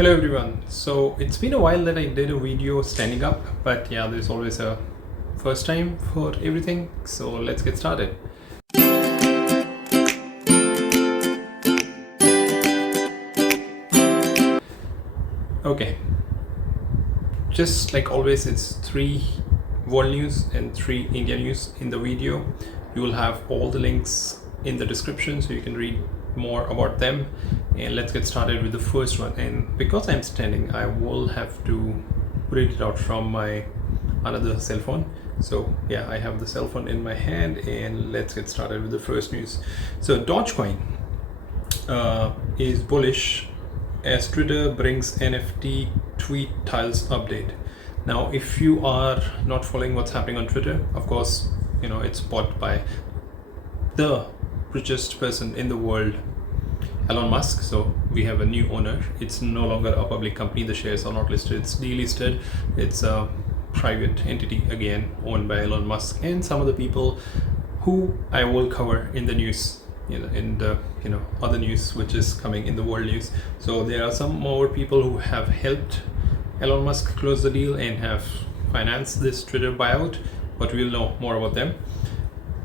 Hello everyone. So it's been a while that I did a video standing up, but yeah, there's always a first time for everything. So let's get started. Okay. Just like always, it's 3 world news and 3 India news in the video. You will have all the links in the description so you can read more about them. And let's get started with the first one. And because I'm standing, I will have to read it out from my another cell phone. So yeah, I have the cell phone in my hand, and let's get started with the first news. So Dogecoin is bullish as Twitter brings NFT tweet tiles update. Now, if you are not following what's happening on Twitter, of course, it's bought by the richest person in the world, Elon Musk. So we have a new owner. It's no longer a public company. The shares are not listed. It's delisted. It's a private entity again, owned by Elon Musk and some of the people who I will cover in the news, in the other news which is coming in the world news. So there are some more people who have helped Elon Musk close the deal and have financed this Twitter buyout, but we'll know more about them.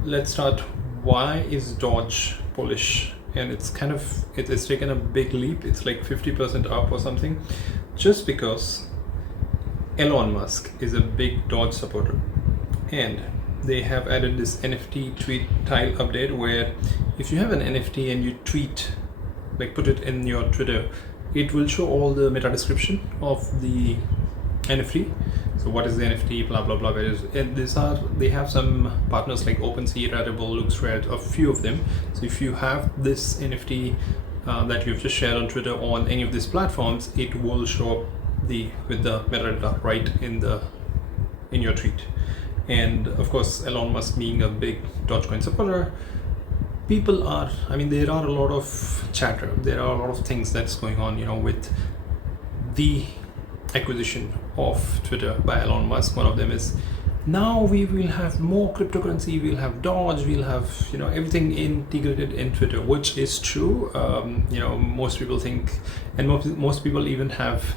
Let's start. Why is Doge bullish? And it's taken a big leap. It's like 50% up or something, just because Elon Musk is a big Doge supporter, and they have added this NFT tweet tile update where if you have an NFT and you tweet, like put it in your Twitter, it will show all the meta description of the NFT. So what is the NFT, blah blah blah. And they have some partners like OpenSea, Rarible, LooksRed, a few of them. So if you have this NFT that you've just shared on Twitter on any of these platforms, it will show up with the metadata right in your tweet. And of course, Elon Musk being a big Dogecoin supporter, there are a lot of chatter. There are a lot of things that's going on, with the acquisition of Twitter by Elon Musk. One of them is now we will have more cryptocurrency, we'll have Doge, we'll have everything integrated in Twitter, which is true. Most people think, and most people even have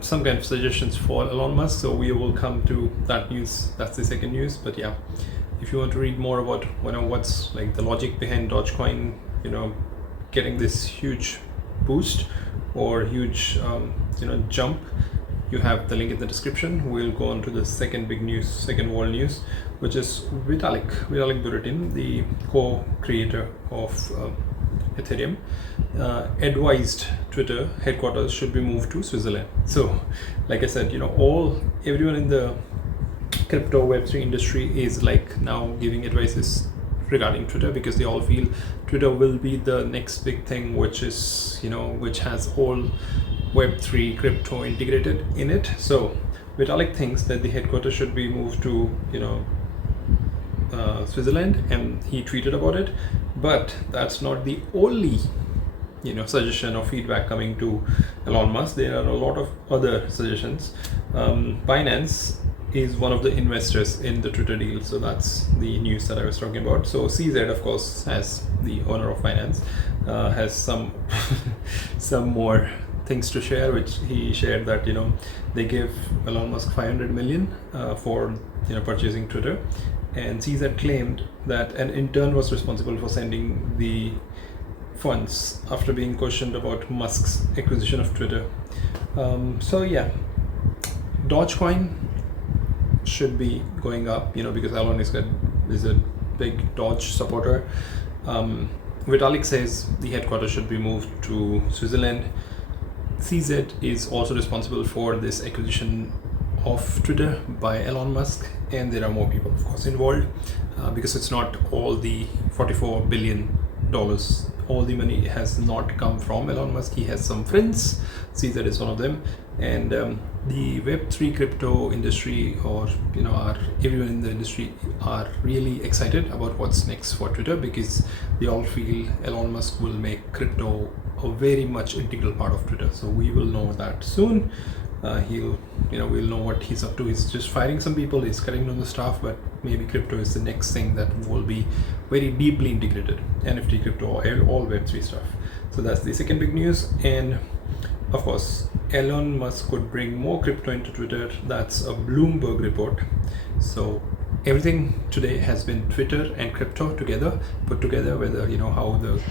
some kind of suggestions for Elon Musk. So we will come to that news. That's the second news. But yeah, if you want to read more about what's like the logic behind Dogecoin, getting this huge boost or huge jump, you have the link in the description. We'll go on to the second world news, which is Vitalikburetin, the co-creator of Ethereum, advised Twitter headquarters should be moved to Switzerland. So like I said, everyone in the crypto Web3 industry is like now giving advices regarding Twitter, because they all feel Twitter will be the next big thing, which has all Web3 crypto integrated in it. So Vitalik thinks that the headquarters should be moved to Switzerland, and he tweeted about it. But that's not the only suggestion or feedback coming to Elon Musk. There are a lot of other suggestions. Binance is one of the investors in the Twitter deal, so that's the news that I was talking about. So CZ, of course, as the owner of Binance, has some some more things to share, which he shared that they gave Elon Musk 500 million for purchasing Twitter, and CZ claimed that an intern was responsible for sending the funds after being questioned about Musk's acquisition of Twitter. So yeah, Dogecoin should be going up, because Elon is a big Doge supporter. Vitalik says the headquarters should be moved to Switzerland. CZ is also responsible for this acquisition of Twitter by Elon Musk, and there are more people, of course, involved, because it's not all the $44 billion. All the money has not come from Elon Musk. He has some friends. CZ is one of them. And the Web3 crypto industry, or everyone in the industry, are really excited about what's next for Twitter, because they all feel Elon Musk will make crypto a very much integral part of Twitter. So we will know that soon. We'll know what he's up to. He's just firing some people, he's cutting down the staff, but maybe crypto is the next thing that will be very deeply integrated. NFT, crypto, all Web3 stuff. So that's the second big news. And of course, Elon Musk could bring more crypto into Twitter. That's a Bloomberg report. So everything today has been Twitter and crypto together, put together, whether how the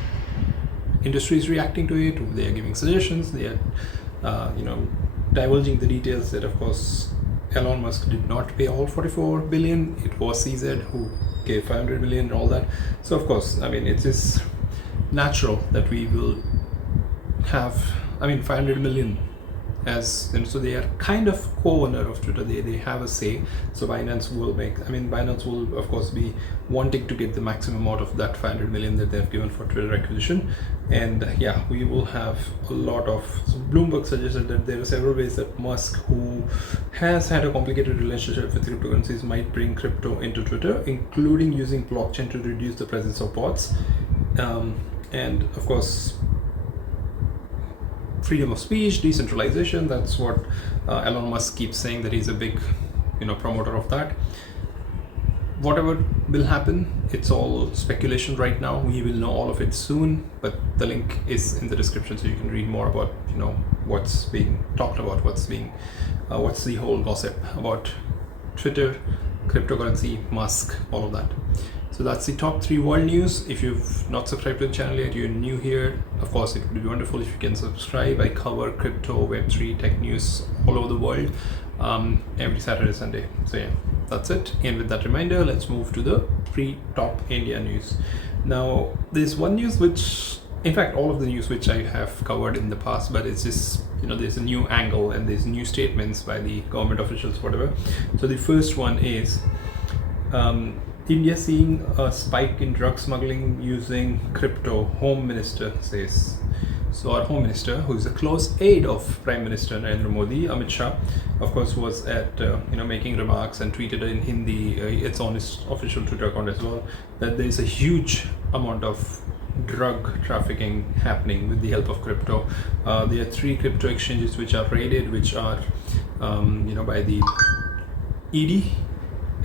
industry is reacting to it, they are giving suggestions, they are divulging the details that of course Elon Musk did not pay all 44 billion. It was CZ who gave 500 million and all that. So of course, I mean, it is natural that we will have 500 million as, and so they are kind of co-owner of Twitter. They have a say. So Binance will of course be wanting to get the maximum out of that 500 million that they've given for Twitter acquisition. And yeah, we will have a lot of, so Bloomberg suggested that there are several ways that Musk, who has had a complicated relationship with cryptocurrencies, might bring crypto into Twitter, including using blockchain to reduce the presence of bots. And of course, freedom of speech, decentralization, that's what Elon Musk keeps saying, that he's a big promoter of that. Whatever will happen, it's all speculation right now. We will know all of it soon, but the link is in the description, so you can read more about what's being talked about, what's the whole gossip about Twitter, cryptocurrency, Musk, all of that. So that's the top 3 world news. If you've not subscribed to the channel yet, you're new here, of course it would be wonderful if you can subscribe. I cover crypto, Web3, tech news all over the world every Saturday, Sunday. So yeah, that's it. And with that reminder, let's move to the 3 top India news. Now there's one news which, in fact all of the news which I have covered in the past, but it's just there's a new angle and there's new statements by the government officials, whatever. So the first one is India seeing a spike in drug smuggling using crypto, Home Minister says. So our Home Minister, who is a close aide of Prime Minister Narendra Modi, Amit Shah, of course, was at making remarks and tweeted in Hindi. It's on his official Twitter account as well, that there is a huge amount of drug trafficking happening with the help of crypto. There are 3 crypto exchanges which are raided, which are by the ED,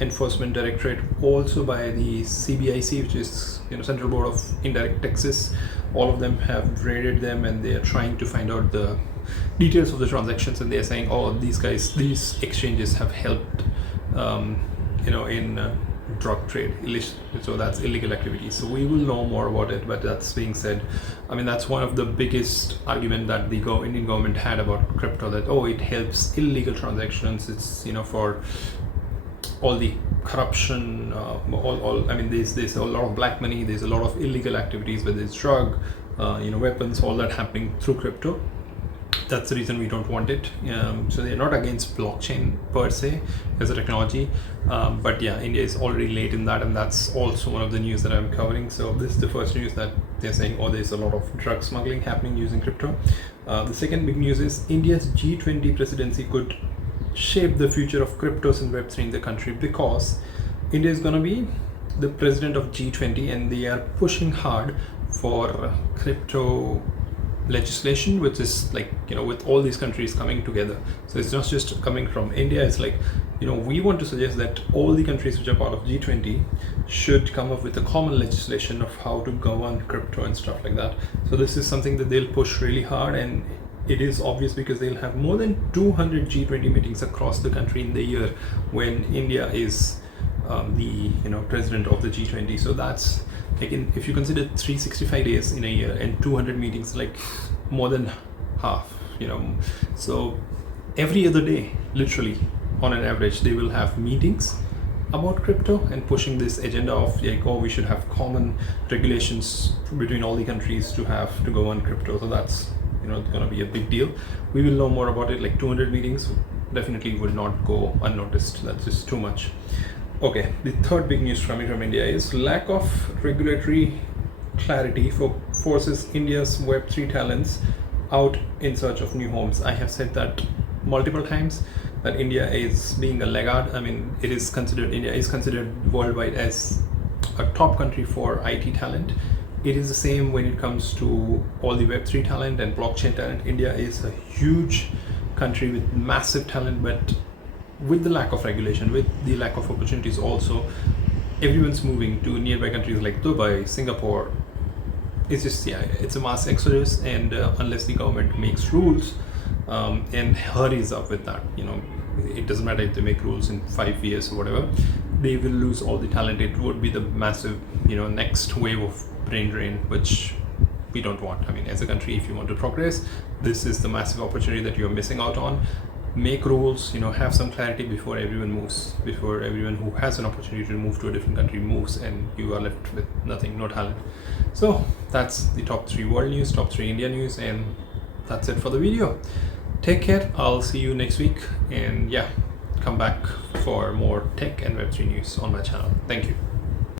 Enforcement Directorate, also by the CBIC, which is Central Board of Indirect Taxes. All of them have raided them, and they are trying to find out the details of the transactions, and they are saying, oh, these exchanges have helped in drug trade, so that's illegal activity. So we will know more about it, but that's being said, that's one of the biggest argument that the Indian government had about crypto, that it helps illegal transactions, it's for all the corruption, there's a lot of black money, there's a lot of illegal activities, whether it's drug, weapons, all that happening through crypto. That's the reason we don't want it. So they're not against blockchain per se as a technology, but yeah, India is already late in that, and that's also one of the news that I'm covering. So this is the first news that they're saying, there's a lot of drug smuggling happening using crypto. The second big news is India's G20 presidency could shape the future of cryptos and Web3 in the country, because India is going to be the president of G20, and they are pushing hard for crypto legislation, which is with all these countries coming together. So it's not just coming from India, it's we want to suggest that all the countries which are part of G20 should come up with a common legislation of how to govern crypto and stuff like that. So this is something that they'll push really hard, and it is obvious because they'll have more than 200 G20 meetings across the country in the year when India is the president of the G20. So that's if you consider 365 days in a year and 200 meetings, more than half. So every other day, literally on an average, they will have meetings about crypto and pushing this agenda of we should have common regulations between all the countries to govern crypto. So that's it's going to be a big deal. We will know more about it. 200 meetings definitely will not go unnoticed. That's just too much. Okay, the third big news coming from India is lack of regulatory clarity forces India's Web3 talents out in search of new homes. I have said that multiple times, that India is being a laggard. India is considered worldwide as a top country for IT talent. It is the same when it comes to all the Web3 talent and blockchain talent. India is a huge country with massive talent, but with the lack of regulation, with the lack of opportunities also, everyone's moving to nearby countries like Dubai, Singapore. It's just, it's a mass exodus, and unless the government makes rules and hurries up with that. It doesn't matter if they make rules in 5 years or whatever, they will lose all the talent. It would be the massive, next wave of brain drain, which we don't want. I mean, as a country, if you want to progress, this is the massive opportunity that you're missing out on. Make rules, have some clarity before everyone moves, before everyone who has an opportunity to move to a different country moves, and you are left with nothing, no talent. So that's the top 3 world news, top 3 India news, and that's it for the video. Take care. I'll see you next week, and yeah, come back for more tech and Web3 news on my channel. Thank you.